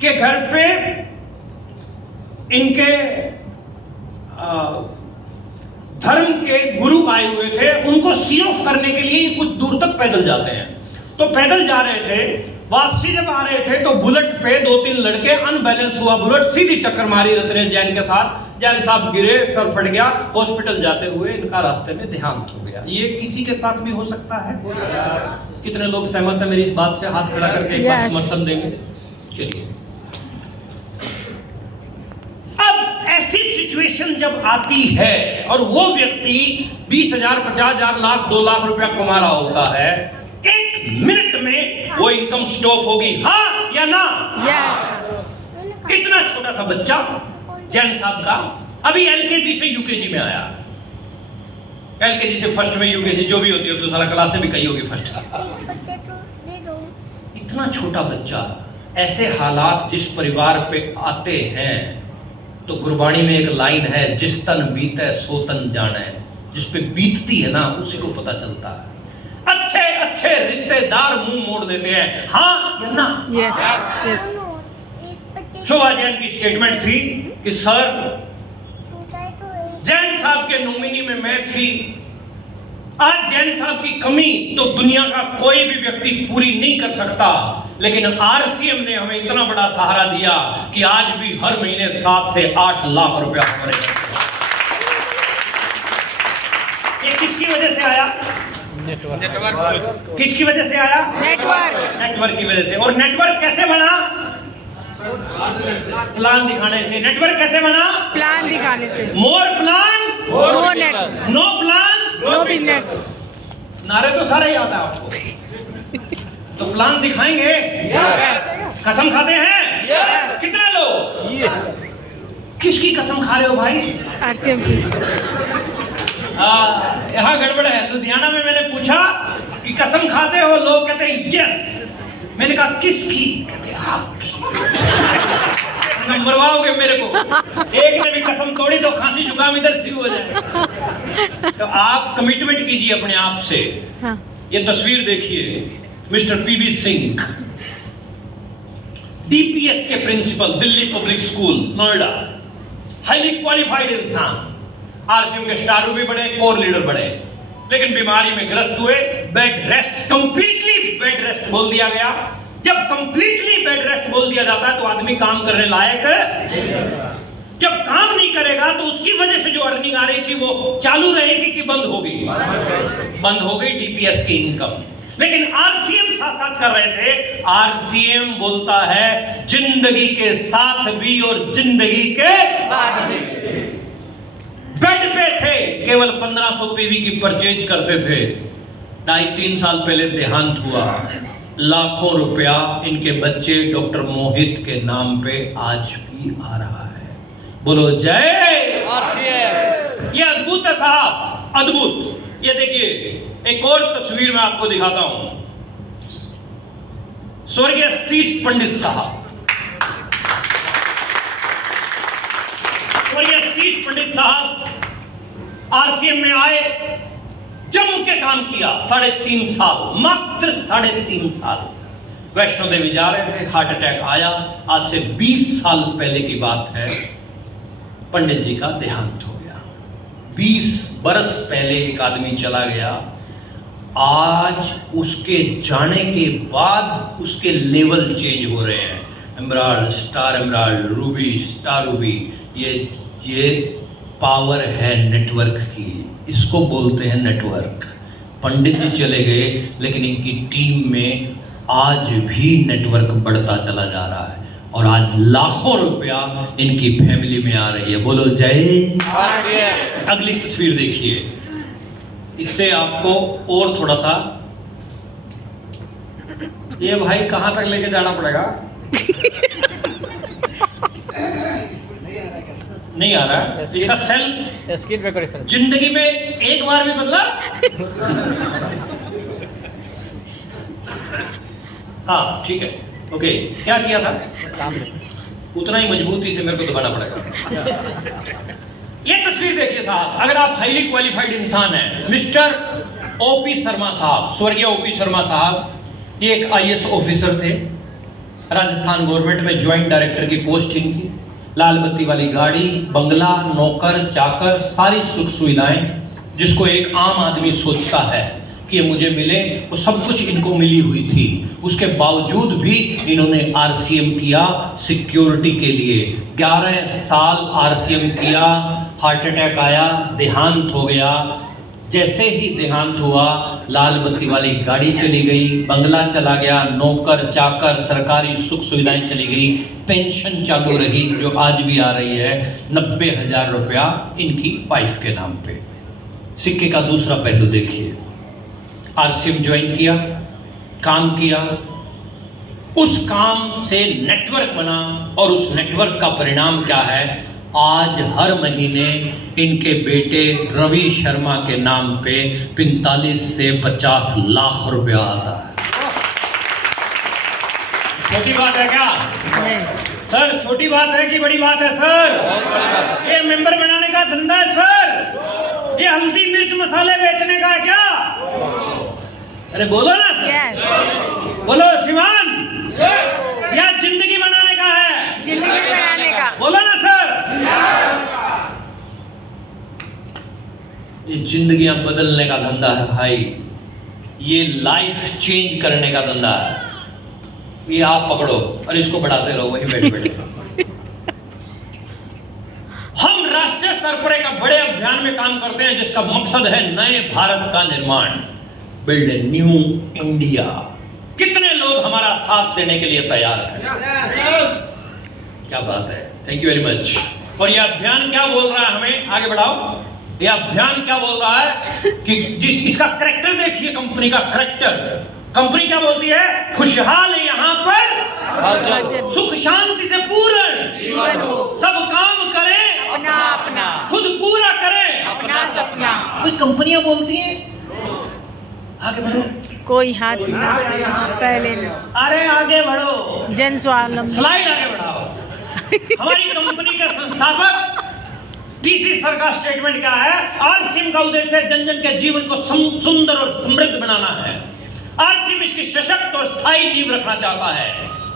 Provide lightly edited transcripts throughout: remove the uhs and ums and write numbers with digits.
के घर पे इनके धर्म के गुरु आए हुए थे, उनको सी ऑफ करने के लिए कुछ दूर तक पैदल जाते हैं। तो पैदल जा रहे थे, वापसी जब आ रहे थे तो बुलेट पे 2-3 लड़के, अनबैलेंस हुआ बुलेट, सीधी टक्कर मारी रत्नेश जैन के साथ। जैन साहब गिरे, सर फट गया, हॉस्पिटल जाते हुए इनका रास्ते में देहांत हो गया। ये किसी के साथ भी हो सकता है। कितने लोग सहमत हैं मेरी इस बात से? हाथ खड़ा करके एक बार समर्थन देंगे। चलिए, अब ऐसी सिचुएशन जब आती है और वो व्यक्ति 20,000, 50,000, लाख, 2 लाख रुपया कमा रहा होता है, 1 मिनट में वो इनकम स्टॉप होगी, हाँ या ना? यस। इतना छोटा सा बच्चा जैन साहब का अभी एलकेजी से यूकेजी में आया। एलकेजी से फर्स्ट में यूकेजी जो भी होती है, तो सारा क्लास से भी कही होगी फर्स्ट। इतना छोटा बच्चा, ऐसे हालात जिस परिवार पे आते हैं, तो गुरबाणी में एक लाइन है, जिस तन बीते सो तन जाने। जिस पे बीतती है ना, उसी को पता चलता है। अच्छे अच्छे रिश्तेदार मुंह मोड़ देते हैं, हाँ या ना? Yes yes. शोभा जैन की स्टेटमेंट थी कि सर, जैन साहब के नॉमिनी में मैं थी। आज जैन साहब की कमी तो दुनिया का कोई भी व्यक्ति पूरी नहीं कर सकता, लेकिन आरसीएम ने हमें इतना बड़ा सहारा दिया कि आज भी हर महीने 7 से 8 लाख रुपया हमारे। ये किसकी वजह से आया? नेटवर्क। किसकी वजह से आया? नेटवर्क। नेटवर्क की वजह से। और नेटवर्क कैसे बना? प्लान दिखाने से। नेटवर्क कैसे बना? प्लान दिखाने से। More plan no net, no plan no business. नारे तो सारे याद है आपको। तो प्लान दिखाएंगे? यस। कसम खाते हैं? यस। कितने लोग? किसकी कसम खा रहे हो भाई? आरसीएम की। यहाँ गड़बड़ है। लुधियाना में मैंने पूछा कि कसम खाते हो? लोग कहते हैं यस। मैंने कहा किसकी? कहते आपकी। मरवाओगे मेरे को। एक ने भी कसम तोड़ी तो खांसी जुकाम इधर शुरू हो जाए। तो आप कमिटमेंट कीजिए अपने आप से। हाँ। ये तस्वीर देखिए, मिस्टर पीबी सिंह, डीपीएस के principal, Delhi public school, Noida, highly qualified इंसान, आरसीएम के स्टार भी बड़े, कोर लीडर बड़े, लेकिन बीमारी में ग्रस्त हुए, bed rest, completely bed rest बोल दिया गया। जब कंप्लीटली बेड रेस्ट बोल दिया जाता है तो आदमी काम करने लायक है। जब काम नहीं करेगा तो उसकी वजह से जो अर्निंग आ रही थी वो चालू रहेगी कि बंद होगी? बंद हो गई डीपीएस की इनकम। लेकिन आरसीएम साथ साथ कर रहे थे। आरसीएम बोलता है जिंदगी के साथ भी और जिंदगी के बाद भी। बेड पे थे, केवल 1500 पीवी की परचेज करते थे। 2.5-3 साल पहले देहांत हुआ। लाखों रुपया इनके बच्चे डॉक्टर मोहित के नाम पे आज भी आ रहा है। बोलो जय आरसीएम। ये अद्भुत है साहब, अद्भुत। ये देखिए, एक और तस्वीर मैं आपको दिखाता हूं। स्वर्गीय सतीश पंडित साहब, स्वर्गीय सतीश पंडित साहब आरसीएम में आए, जम के काम किया। 3.5 साल, मात्र 3.5 साल। वैष्णो देवी जा रहे थे, हार्ट अटैक आया। आज से 20 साल पहले की बात है, पंडित जी का देहांत हो गया। 20 बरस पहले एक आदमी चला गया। आज उसके जाने के बाद उसके लेवल चेंज हो रहे हैं। Emerald, star emerald, Ruby, star Ruby. ये पावर है नेटवर्क की, इसको बोलते हैं नेटवर्क। पंडित जी चले गए, लेकिन इनकी टीम में आज भी नेटवर्क बढ़ता चला जा रहा है और आज लाखों रुपया इनकी फैमिली में आ रही है। बोलो जय। अगली तस्वीर देखिए, इससे आपको और थोड़ा सा, ये भाई कहां तक लेके जाना पड़ेगा? नहीं आ रहा। इसका सेल जिंदगी में एक बार भी बदला? हाँ ठीक है, ओके। क्या किया था? उतना ही मजबूती से मेरे को दबाना पड़ेगा। ये तस्वीर देखिए साहब, अगर आप हाईली क्वालिफाइड इंसान हैं, मिस्टर ओपी शर्मा साहब, स्वर्गीय ओपी शर्मा साहब, ये एक आईएएस ऑफिसर थे। राजस्थान गवर्नमेंट में ज्वाइंट डायरेक्टर की पोस्ट इनकी, लाल बत्ती वाली गाड़ी, बंगला, नौकर चाकर, सारी सुख सुविधाएं जिसको एक आम आदमी सोचता है कि ये मुझे मिले, वो सब कुछ इनको मिली हुई थी। उसके बावजूद भी इन्होंने आरसीएम किया सिक्योरिटी के लिए। 11 साल आरसीएम किया, हार्ट अटैक आया, देहांत हो गया। जैसे ही देहांत हुआ, लाल बत्ती वाली गाड़ी चली गई, बंगला चला गया, नौकर चाकर, सरकारी सुख सुविधाएं चली गई, पेंशन चालू रही जो आज भी आ रही है, 90,000 रुपया इनकी वाइफ के नाम पे। सिक्के का दूसरा पहलू देखिए, आरसीएम ज्वाइन किया, काम किया, उस काम से नेटवर्क बना और उस नेटवर्क का परिणाम क्या है? आज हर महीने इनके बेटे रवि शर्मा के नाम पे 45 से 50 लाख रुपया आता है। छोटी बात है क्या सर? छोटी बात है कि बड़ी बात है सर? ये मेंबर बनाने का धंधा है सर? ये हल्दी मिर्च मसाले बेचने का है क्या? अरे बोलो ना सर। Yes. बोलो शिवान, या जिंदगी बनाने का है? जिंदगी बनाने का। बोलो ना सर। ये जिंदगियां बदलने का धंधा है भाई, ये लाइफ चेंज करने का धंधा है। ये आप पकड़ो और इसको बढ़ाते रहो वहीं बैठे बैठे। हम राष्ट्रीय स्तर पर एक बड़े अभियान में काम करते हैं जिसका मकसद है नए भारत का निर्माण, बिल्ड ए न्यू इंडिया। कितने लोग हमारा साथ देने के लिए तैयार हैं? क्या बात है, थैंक यू वेरी मच। और यह अभियान क्या बोल रहा है हमें? आगे बढ़ाओ। यह अभियान क्या बोल रहा है कि इसका करैक्टर देखिए, कंपनी का करैक्टर। कंपनी क्या बोलती है? खुशहाल यहाँ पर सुख शांति से पूर्ण जीवन हो, सब काम करें अपना अपना, खुद पूरा करें अपना सपना। कोई कंपनियां बोलती हैं। आगे बढ़ो। कोई हाथ ना पहले ना। अरे आगे बढ़ो, जन स्वावलंबी। स्लाइड आगे बढ़ाओ। हमारी कंपनी के संस्थापक डीसी सर का स्टेटमेंट क्या है? आरसीएम का उद्देश्य जन जन के जीवन को सुंदर और समृद्ध बनाना है। आरसीएम इसकी सशक्त और स्थायी नींव रखना चाहता है।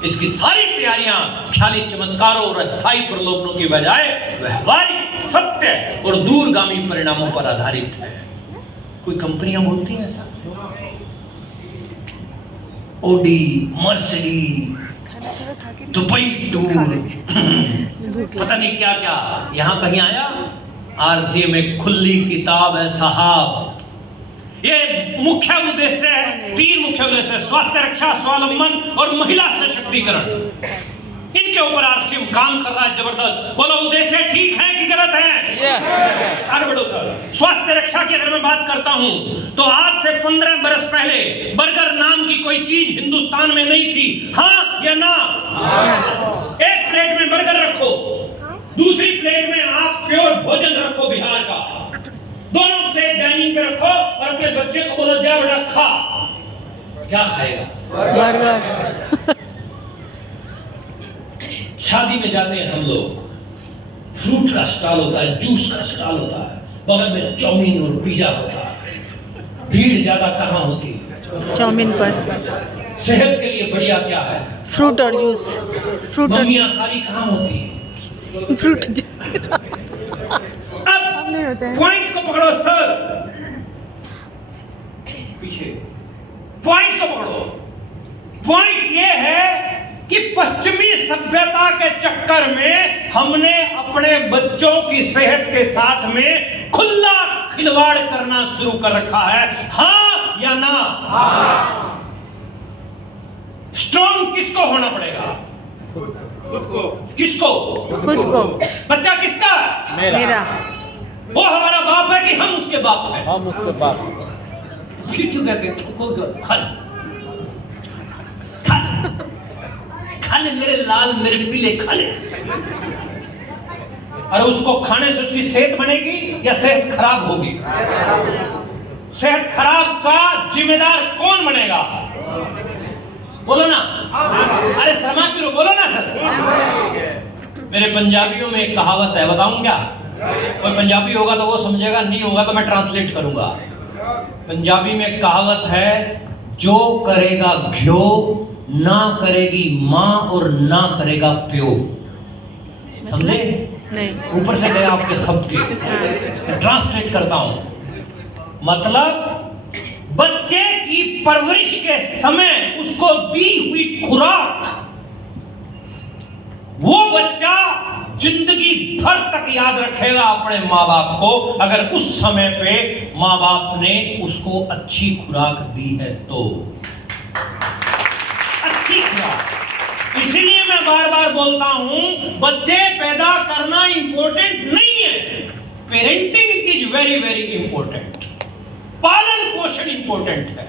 इसकी सारी तैयारियां ख्याली चमत्कारों और अस्थायी प्रलोभनों की बजाय व्यवहारिक, सत्य और दूरगामी परिणामों पर आधारित है। कोई कंपनियां बोलती हैं ऐसा? ओडी, मर्सिडीज, दुबई टूर, पता नहीं क्या क्या, यहां कहीं आया? आरसीएम में खुली किताब है साहब। ये मुख्य उद्देश्य है, 3 मुख्य उद्देश्य: स्वास्थ्य रक्षा, स्वावलंबन और महिला सशक्तिकरण। इनके ऊपर आरसीएम काम कर रहा है जबरदस्त। बोलो, उद्देश्य ठीक है कि गलत है? आगे बढ़ो सर। स्वास्थ्य रक्षा की अगर मैं बात करता हूं तो आज से 15 बरस पहले बर्गर नाम की कोई चीज हिंदुस्तान में नहीं थी। हाँ या ना? एक प्लेट में बर्गर रखो, दूसरी प्लेट में आप प्योर भोजन रखो बिहार का, दोनों प्लेट डाइनिंग पे रखो और अपने बच्चे को बोलो, जा बेटा खा। क्या खाएगा? बर्गर। शादी में जाते हैं हम लोग, फ्रूट का स्टॉल होता है, जूस का स्टॉल होता है, बगल में चाउमीन और पिज्जा होता है। भीड़ ज्यादा कहाँ होती है? चाउमीन पर। सेहत के लिए बढ़िया क्या है? फ्रूट और जूस। फ्रूट और मम्मियाँ सारी कहाँ होती है? फ्रूट। अब नहीं होता है। पॉइंट को पकड़ो सर, पीछे पॉइंट को पकड़ो। पॉइंट ये है कि पश्चिमी सभ्यता के चक्कर में हमने अपने बच्चों की सेहत के साथ में खुला खिलवाड़ करना शुरू कर रखा है। हाँ या ना? स्ट्रॉन्ग किसको होना पड़ेगा? खुद को। किसको? खुद को। बच्चा किसका? मेरा। वो हमारा बाप है कि हम उसके बाप हैं? हम उसके बाप। फिर क्यों कहते हैं खा ले मेरे लाल, मेरे पीले, खा ले। और उसको खाने से उसकी सेहत बनेगी या सेहत खराब होगी? सेहत खराब का जिम्मेदार कौन बनेगा? बोलो ना। अरे शर्मा क्यों? बोलो ना सर। मेरे पंजाबियों में एक कहावत है, बताऊं क्या? कोई पंजाबी होगा तो वो समझेगा, नहीं होगा तो मैं ट्रांसलेट करूंगा। पंजाबी में कहावत है, जो करेगा घ्यो ना करेगी माँ और ना करेगा प्यो। समझे? नहीं। ऊपर से गए आपके सबके। ट्रांसलेट करता हूं। मतलब बच्चे की परवरिश के समय उसको दी हुई खुराक वो बच्चा जिंदगी भर तक याद रखेगा अपने माँ बाप को, अगर उस समय पे माँ बाप ने उसको अच्छी खुराक दी है तो। अच्छी खुराक। इसीलिए मैं बार बार बोलता हूं, बच्चे पैदा करना इंपॉर्टेंट नहीं है, parenting is very very important. पालन पोषण इंपॉर्टेंट है।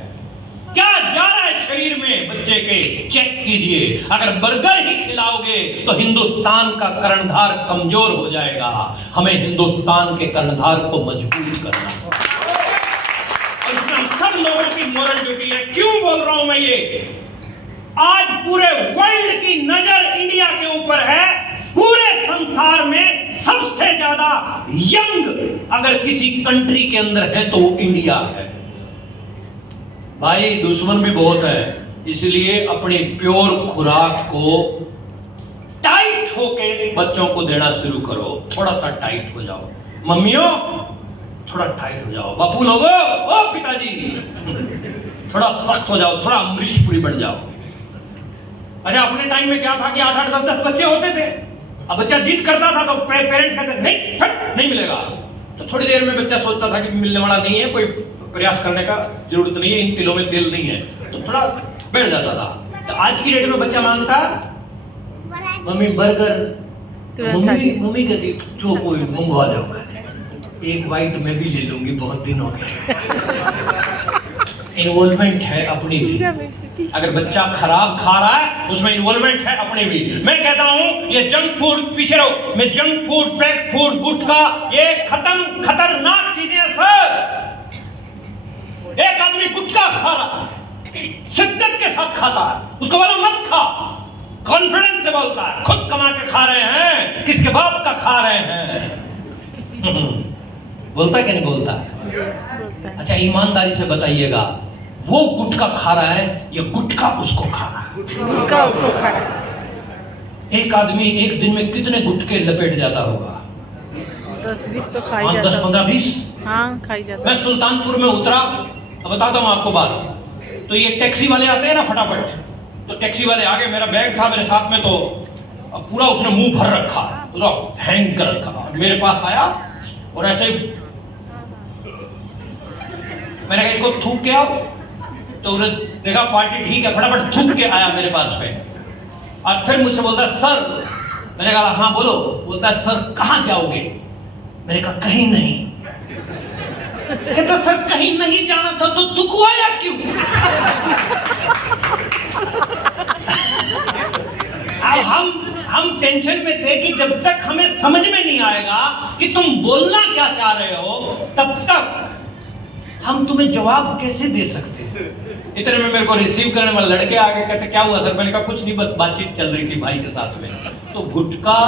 क्या जा रहा है शरीर में बच्चे के, चेक कीजिए। अगर बर्गर ही खिलाओगे तो हिंदुस्तान का कर्णधार कमजोर हो जाएगा। हमें हिंदुस्तान के कर्णधार को मजबूत करना और इसमें हम सब लोगों की मोरल ड्यूटी है। क्यों बोल रहा हूं मैं ये? आज पूरे वर्ल्ड की नजर इंडिया के ऊपर है। पूरे संसार में सबसे ज्यादा यंग अगर किसी कंट्री के अंदर है तो वो इंडिया है। भाई दुश्मन भी बहुत है, इसलिए अपनी प्योर खुराक को टाइट होके बच्चों को देना शुरू करो। थोड़ा सा टाइट हो जाओ मम्मियों, थोड़ा टाइट हो जाओ बापू लोगो, ओ पिताजी थोड़ा सख्त हो जाओ, थोड़ा अमरीश पुरी बन जाओ। अच्छा अपने टाइम में क्या था कि 8-8, 10-10 बच्चे होते थे। अब बच्चा जिद करता था तो पेरेंट्स कहते नहीं फट नहीं मिलेगा। तो थोड़ी देर में बच्चा सोचता था कि मिलने वाला नहीं है, कोई प्रयास करने का जरूरत नहीं है, इन तिलों में तेल नहीं है, तो थोड़ा बैठ जाता था। तो आज की डेट में बच्चा मांगता मम्मी बर्गर, मम्मी कहती जो कोई मंगवा लो, एक बाइट में भी ले लूंगी, बहुत दिन हो गए। इन्वॉल्वमेंट है अपनी भी। अगर बच्चा खराब खा रहा है उसमें इन्वॉल्वमेंट है अपनी भी। मैं कहता हूं ये जंक फूड, पीछे रहो, मैं जंक फूड, पैक फूड, गुटखा, ये खतरनाक चीजें हैं सर। एक आदमी गुटखा खा रहा है, शिद्दत के साथ खाता है, उसको बोलो मत खा, कॉन्फिडेंस से बोलता है, खुद कमा के खा रहे हैं, किसके बाप का खा रहे हैं। बोलता है कि नहीं बोलता? अच्छा ईमानदारी से बताइएगा, वो गुटखा खा रहा है या गुटखा उसको खा रहा है? गुटखा उसको खा रहा है। एक आदमी एक दिन में कितने गुटके लपेट जाता होगा? 10-20 तो खाई जाता। 10-15-20। हाँ खाई जाता। मैं सुल्तानपुर में उतरा, अब बताता हूँ आपको बात। तो ये टैक्सी वाले आते हैं ना फटाफट, तो टैक्सी वाले आगे, मेरा बैग था मेरे साथ में, तो पूरा उसने मुंह भर रखा, पूरा हैंग कर रखा। मेरे पास आया और ऐसे मैंने कहा इसको थूक के आओ, तो उसने देखा पार्टी ठीक है, फटाफट थूक के आया मेरे पास पे। और फिर मुझसे बोलता सर, मैंने कहा हाँ बोलो। बोलता सर कहाँ जाओगे? मैंने कहा कहीं नहीं। कहता सर कहीं नहीं जाना था तो थुकवाया क्यों? अब हम टेंशन में थे कि जब तक हमें समझ में नहीं आएगा कि तुम बोलना क्या चाह रहे हो, तब तक हम तुम्हें जवाब कैसे दे सकते हैं। इतने में मेरे को रिसीव करने वाले लड़के आके कहते क्या हुआ सर? मैंने कहा कुछ नहीं, बस बातचीत चल रही थी भाई के साथ में। तो गुटखा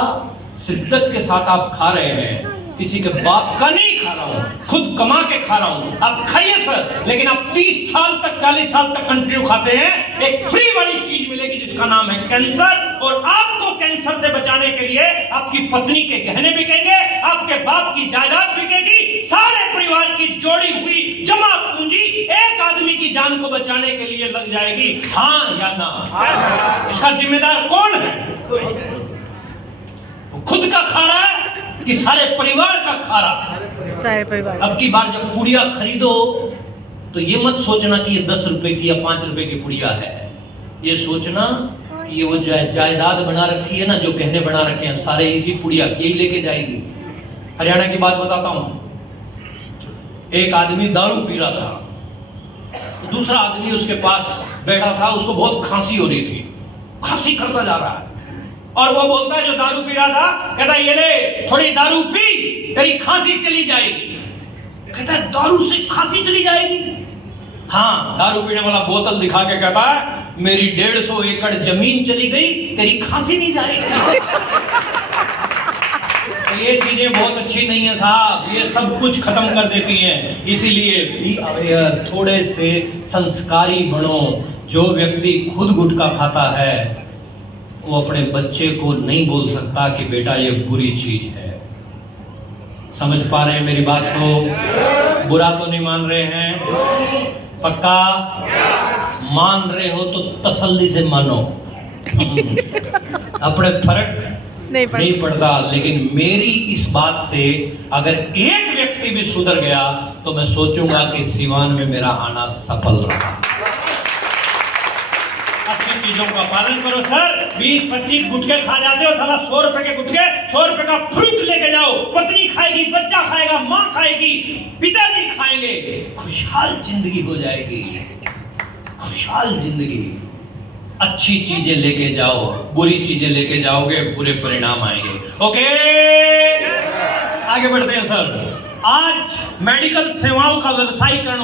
शिद्दत के साथ आप खा रहे हैं, किसी के बाप का नहीं खा रहा हूं, खुद कमा के खा रहा हूं। आप खाइए सर, लेकिन आप 30 साल तक 40 साल तक कंटिन्यू खाते हैं, एक फ्री वाली चीज मिलेगी जिसका नाम है कैंसर। और आपको कैंसर से बचाने के लिए आपकी पत्नी के गहने बिकेंगे, आपके बाप की जायदाद बिकेगी, सारे परिवार की जोड़ी हुई जमा पूंजी एक आदमी की जान को बचाने के लिए लग जाएगी। हाँ या ना? इसका जिम्मेदार कौन है? खुद का खा रहा है कि सारे परिवार का खा रहा है? सारे परिवार। अब की बार जब पुड़िया खरीदो तो ये मत सोचना कि ये 10 रुपए की या 5 रुपए की पुड़िया है। ये सोचना कि ये वो जायदाद बना रखी है ना, जो गहने बना रखे हैं, सारे इसी पुड़िया यही लेके जाएगी। हरियाणा की बात बताता हूं, एक आदमी दारू पी रहा था, दूसरा आदमी उसके पास बैठा था, उसको बहुत खांसी हो रही थी, खांसी करता जा रहा है। और वो बोलता है जो दारू पी रहा था, कहता ये ले थोड़ी दारू पी, तेरी खांसी चली जाएगी। कहता है दारू से खांसी चली जाएगी? हाँ, दारू पीने वाला बोतल दिखा के कहता है मेरी 150 एकड़ जमीन चली गई, तेरी खांसी नहीं जाएगी। तो ये चीजें बहुत अच्छी नहीं है साहब, ये सब कुछ खत्म कर देती हैं। इसीलिए बी अवेयर, थोड़े से संस्कारी बनो, जो व्यक्ति खुद गुटखा खाता है वो अपने बच्चे को नहीं बोल सकता कि बेटा ये बुरी चीज है। समझ पा रहे हैं मेरी बात को? बुरा तो नहीं मान रहे हैं? पक्का मान रहे हो तो तसल्ली से मानो। अपने फर्क नहीं पड़ता, लेकिन मेरी इस बात से अगर एक व्यक्ति भी सुधर गया तो मैं सोचूंगा कि सिवान में मेरा आना सफल रहा। अच्छी चीजों का पालन करो सर। 20-25 गुटके खा जाते हो, साला 100 रुपए के गुटके, 100 रुपए का फ्रूट लेके जाओ। पत्नी खाएगी, बच्चा खाएगा, माँ खाएगी, पिताजी खाएंगे, खुशहाल जिंदगी हो जाएगी। खुशहाल जिंदगी। अच्छी चीजें लेके जाओ, बुरी चीजें लेके जाओगे, बुरे परिणाम आएंगे। ओके, आगे बढ़ते हैं सर। आज मेडिकल सेवाओं का व्यवसायीकरण